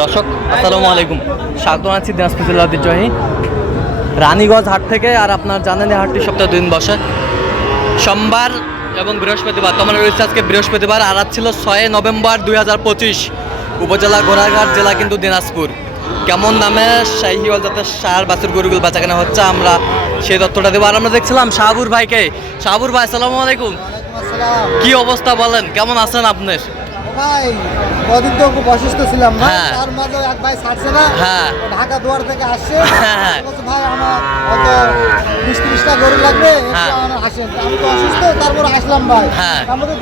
দর্শক আসসালামু আলাইকুম। স্বাগত দিনাজপুর জেলা ঐতিহ্যবাহী রানীগঞ্জ হাট থেকে আর আপনার জানেন এই হাটটি সপ্তাহে দুদিন বসে। সোমবার এবং বৃহস্পতিবার তোমার রয়েছে আজকে বৃহস্পতিবার আর ছিল ছয় নভেম্বর দুই হাজার পঁচিশ উপজেলা গোড়াঘাট জেলা কিন্তু দিনাজপুর। কেমন দামে শাহিওয়াল জাতের সার বাছুর গরুগুলো বেচা কেনা হচ্ছে আমরা সেই তথ্যটা দেবো। আর আমরা দেখছিলাম শাহাবুর ভাইকে। শাহাবুর ভাই আসসালামু আলাইকুম। কি অবস্থা বলেন? কেমন আছেন আপনি ভাই কদিন তো খুব অসুস্থ ছিলাম না হ্যাঁ। তার মাঝে এক ভাই ছাড়ছে না হ্যাঁ। ঢাকা দুয়ার থেকে আসছে। হ্যাঁ, ভাই আমার অত বিশ ত্রিশটা গরু লাগবে একটু। আমার আসেন আমি তো অসুস্থ তারপর আসলাম ভাই।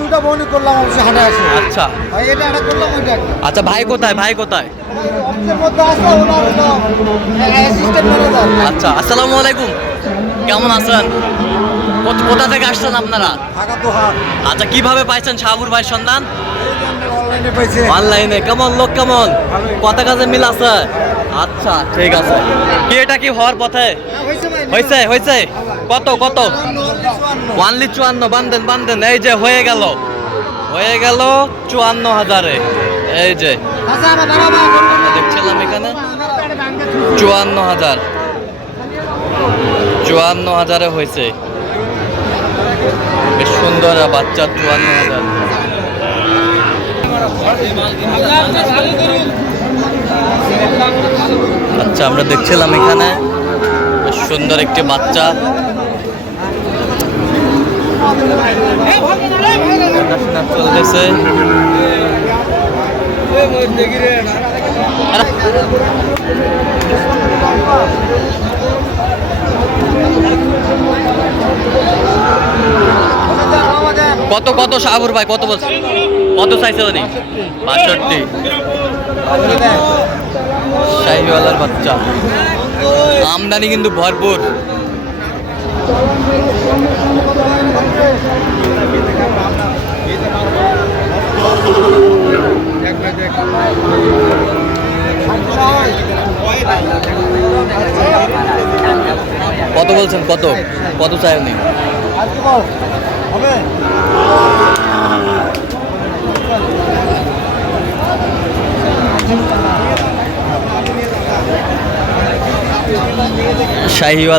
দুটা করলাম হাটে আসে। আচ্ছা। ভাই এটা একটা করলাম ওইটা আচ্ছা ভাই কোথায় ভাই কোথায়? আচ্ছা আসসালামু আলাইকুম। কেমন আছেন? কোথা থেকে আসছেন আপনারা? আচ্ছা কীভাবে পাইছেন শাহাবুর ভাই সন্ধান? অনলাইনে পাইছে। অনলাইনে কেমন লোক কেমন কথা কাজে মিল আছে। আচ্ছা ঠিক আছে। কি এটা কি হওয়ার পথে? হয়েছে হয়েছে কত কত? ওয়ানলি চুয়ান্ন। বান্ধেন বান্ধেন এই যে হয়ে গেল। হয়ে গেল চুয়ান্ন হাজারে। এই যে। আচ্ছা দেখছিলাম এখানে। চুয়ান্ন হাজার। চুয়ান্ন হাজারে হয়েছে। বেশ সুন্দর বাচ্চা চুয়ান্ন হাজার। আচ্ছা আমরা দেখছিলাম এখানে সুন্দর একটি বাচ্চা। চলতেছে। কত কত সাবুর ভাই, কত বলছে? কত চাইছে উনি? বাষট্টি। শাহিওয়ালার বাচ্চা। আমদানি কিন্তু ভরপুর। কত বলছেন? কত? কত চাই উনি? হবে?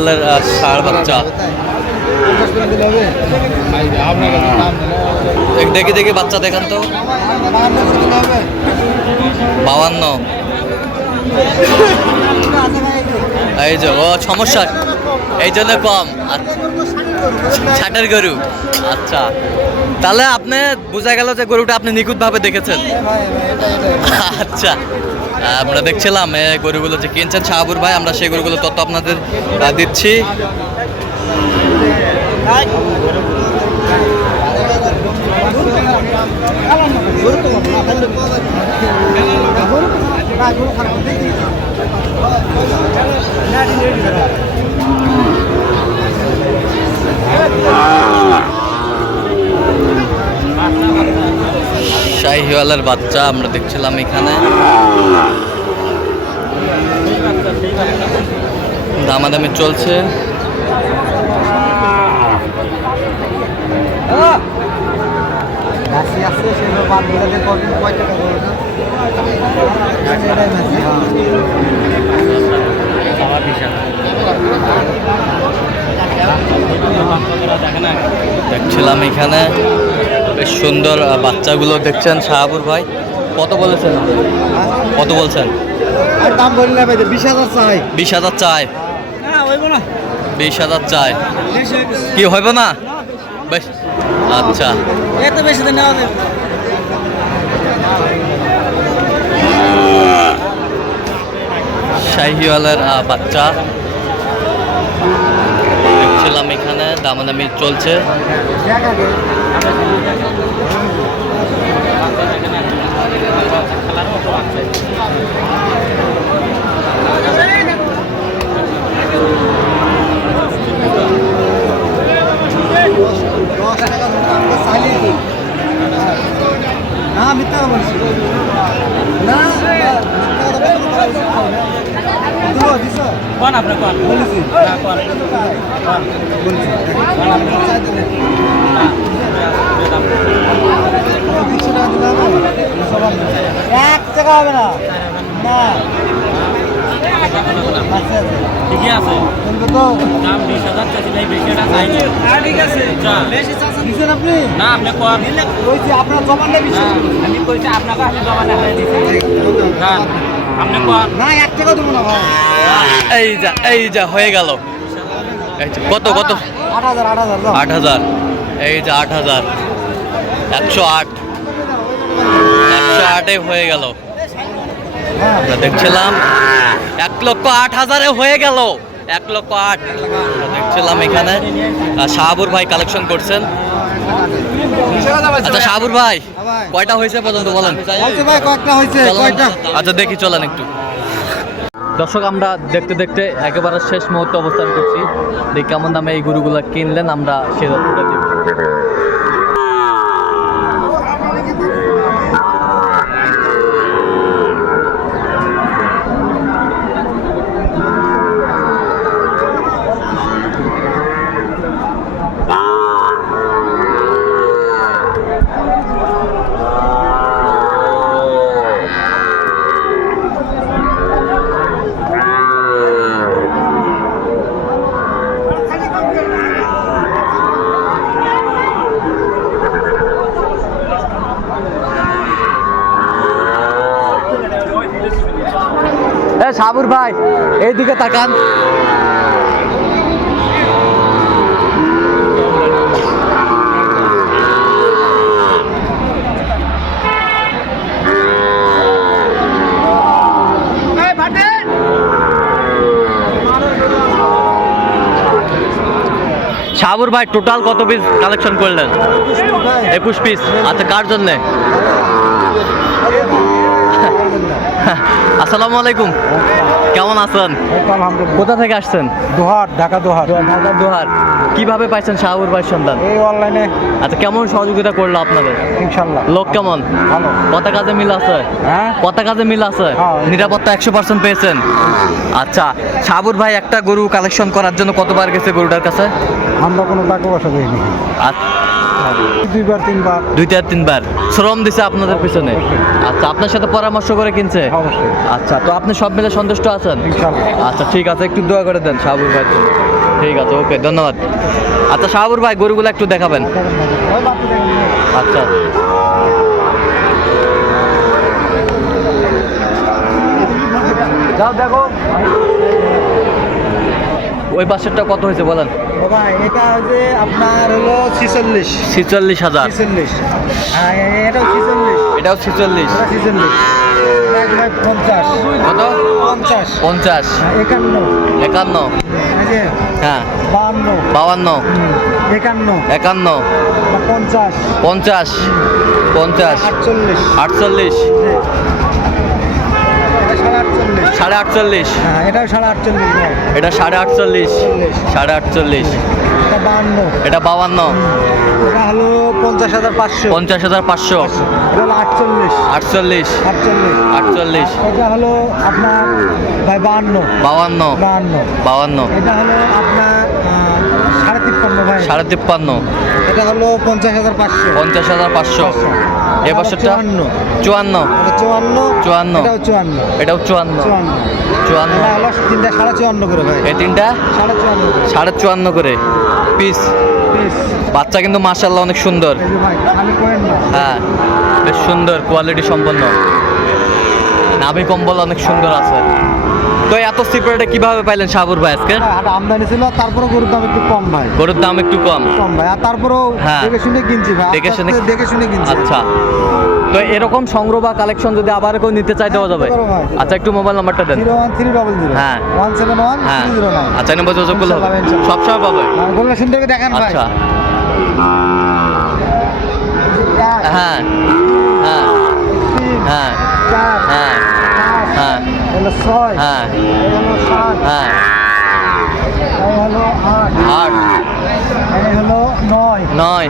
আহ, বাচ্চা। দেখ- দেখি বাচ্চা দেখান তো। বাউান্ন। এই যে, ও সমস্যা। এই জন্য কম। আচ্ছা। ষাটের গরু। আচ্ছা। তাহলে আপনি বোঝা গেল যে গরুটা আপনি নিখুঁতভাবে দেখেছেন। আচ্ছা। আমরা দেখছিলাম এ গরুগুলো যে কিনছেন শাহাবুর ভাই, আমরা সেই গরুগুলো তথ্য আপনাদের দিচ্ছি। শাহিওয়ালার বাচ্চা আমরা দেখছিলাম এখানে। দামাদামি চলছে। দেখছিলাম এখানে। বেশ সুন্দর বাচ্চাগুলো দেখছেন শাহাবুর ভাই। কত বলেছেন? কত বলছেন? আর দাম বললে ভাই বিশ হাজার চাই। বিশ হাজার চায় বিশ হাজার চায় কি হইব না? বেশ আচ্ছা। এত বেশি দিন শাহিওয়ালার বাচ্চা। দেখছিলাম এখানে দামাদামি চলছে দশ টাকা আমরা চাইলেই দিই। না মিথ্যা কথা বলছি না মিথ্যা কথা বলছি না। দিছো, দিছো? কোন আপনি কোন বলেছি। না কোন বলেছি। চাই দেবে। তিনশো টাকা দিলে হবে? সবার না। এক টাকা হবে না না আছে আছে ঠিকই আছে বলব তো দাম বিশ হাজার চাইছি নাই বেশি এটা চাইনি ঠিক আছে দিচ্ছেন আপনি এই যা এই যা, হয়ে গেল। কত কত? আট হাজার। এই যে, আট হাজার। একশো আট। একশো আটে হয়ে গেল। দেখছিলাম, এক লক্ষ আট হাজারে হয়ে গেল। এক লক্ষ আট। দেখছিলাম এখানে। শাহাবুর ভাই কালেকশন করছেন। আচ্ছা শাহাবুর ভাই। কয়টা হয়েছে পর্যন্ত বলেন? আচ্ছা দেখি চলেন একটু। দর্শক আমরা দেখতে দেখতে একেবারে শেষ মুহূর্তে অবস্থান করছি। দেখি কেমন দামে এই গরুগুলো কিনলেন আমরা সে তথ্যটা দিব। সাবুর ভাই এইদিকে তাকান। সাবুর ভাই টোটাল কত পিস কালেকশন করলেন? একুশ পিস আচ্ছা কার জন্যে? আসসালামু আলাইকুম। কেমন আছেন? কোথা থেকে আসছেন? দোহার ঢাকা দোহার। ঢাকা দোহার। কীভাবে পাইছেন শাহাবুর ভাই সন্তান এই অনলাইনে। আচ্ছা কেমন সহযোগিতা করল আপনাদের? ইনশাল্লাহ। লোক কেমন? ভালো। কত কাজে মিল আছে? হ্যাঁ? কত কাজে মিল আছে? হ্যাঁ। নিরাপত্তা একশো পার্সেন্ট পেয়েছেন। আচ্ছা শাহাবুর ভাই একটা গরু কালেকশন করার জন্য কতবার গেছে গরুটার কাছে? আমরা কোনো টাকা পয়সা দিইনি। আচ্ছা, দুইবার তিনবার। দুইটা তিনবার। শ্রম দিছে আপনাদের পিছনে? আচ্ছা আপনার সাথে পরামর্শ করে কিনছে? অবশ্যই। আচ্ছা তো আপনি সব মিলে সন্তুষ্ট আছেন? আচ্ছা ঠিক আছে একটু দোয়া করে দেন শাহাবুর ভাই। ঠিক আছে ওকে ধন্যবাদ। আচ্ছা শাহাবুর ভাই গরুগুলো একটু দেখাবেন। আচ্ছা। যাও দেখো। ওই পাশেরটা কত হয়েছে বলেন? এটা হচ্ছে আপনার হলো ছিচল্লিশ। ছিচল্লিশ হাজার। ছিচল্লিশ। এটাও ছিচল্লিশ। এটাও ছিচল্লিশ। ছিচল্লিশ। পঞ্চাশ। কত? পঞ্চাশ। পঞ্চাশ। একান্ন। একান্ন। যে হ্যাঁ। বাহান্ন। বাউান্ন একান্ন। একান্ন। পঞ্চাশ। পঞ্চাশ। পঞ্চাশ। আটচল্লিশ। আটচল্লিশ। আটচল্লিশ। সাড়ে আটচল্লিশ। হ্যাঁ এটাও সাড়ে আটচল্লিশ এটা সাড়ে আটচল্লিশ সাড়ে আটচল্লিশ। এটা এটা বাউান্ন এটা হলো পঞ্চাশ হাজার পাঁচশো। পঞ্চাশ হাজার পাঁচশো। আটচল্লিশ। আটচল্লিশ। আটচল্লিশ। আটচল্লিশ। এটা হলো আপনার ভাই বাহান্ন। বাউান্ন বাহান্ন। বাউান্ন এটা হলো আপনার সাড়ে তিপ্পান্ন ভাই। সাড়ে তিপ্পান্ন। এটা হলো পঞ্চাশ হাজার পাঁচশো। পঞ্চাশ হাজার পাঁচশো। এ বছরটা? চুয়ান্ন। চুয়ান্ন। চুয়ান্ন। চুয়ান্ন। এটাও চুয়ান্ন। চুয়ান্ন। তিনটা সাড়ে চুয়ান্ন করে ভাই। এই তিনটা? সাড়ে চুয়ান্ন করে। সাড়ে চুয়ান্ন করে। পিস পিস বাচ্চা কিন্তু মার্শাল্লাহ অনেক সুন্দর। হ্যাঁ বেশ সুন্দর কোয়ালিটি সম্পন্ন। নাভি কম্বল অনেক সুন্দর আছে। তো এত সিপারেটে কীভাবে পাইলেন শাহাবুর ভাই আজকে? আমদানি ছিল তারপরে গরুর দাম একটু কম ভাই। গরুর দাম একটু কম। কম ভাই আর তারপরেও হ্যাঁ। দেখে শুনে কিনছি ভাই দেখে শুনে- দেখে শুনে কিনছি আচ্ছা। তো এরকম সংগ্রহ বা কালেকশন যদি আবার কেউ নিতে চাই দেওয়া যাবে। আচ্ছা একটু মোবাইল নাম্বারটা দেন। হ্যাঁ। হ্যাঁ। আচ্ছা নম্বর যোগাযোগ করলে হবে। সবসময় পাবে। দেখান আচ্ছা। হ্যাঁ। হ্যাঁ। হ্যাঁ। হ্যাঁ। হ্যাঁ হ্যাঁ হ্যাঁ আট, নয়,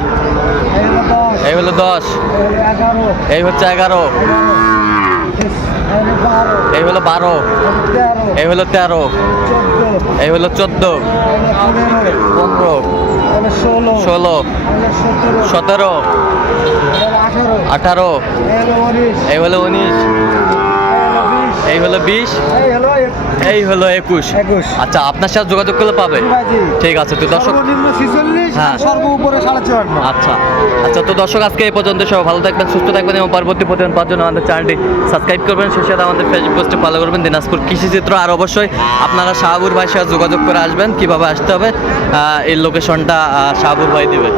এই হলো দশ, এই হচ্ছে এগারো এই হলো বারো, এই হলো তেরো, এই হলো চোদ্দ, পনেরো, ষোলো, সতেরো, আঠারো এই হলো উনিশ, এই হলো বিশ, এই হলো একুশ। একুশ। আচ্ছা আপনার সাথে যোগাযোগ করলে পাবে? ঠিক আছে তো দর্শক হ্যাঁ। আচ্ছা আচ্ছা তো দর্শক আজকে এই পর্যন্ত সবাই ভালো থাকবেন সুস্থ থাকবেন এবং পরবর্তী প্রতিদিন পাওয়ার জন্য আমাদের চ্যানেলটি সাবস্ক্রাইব করবেন। সেই সাথে আমাদের ফেসবুক পোস্টে ফলো করবেন দিনাজপুর কৃষি চিত্র। আর অবশ্যই আপনারা শাহাবুর ভাইয়ের সাথে যোগাযোগ করে আসবেন কীভাবে আসতে হবে এই লোকেশনটা শাহাবুর ভাই দেবে।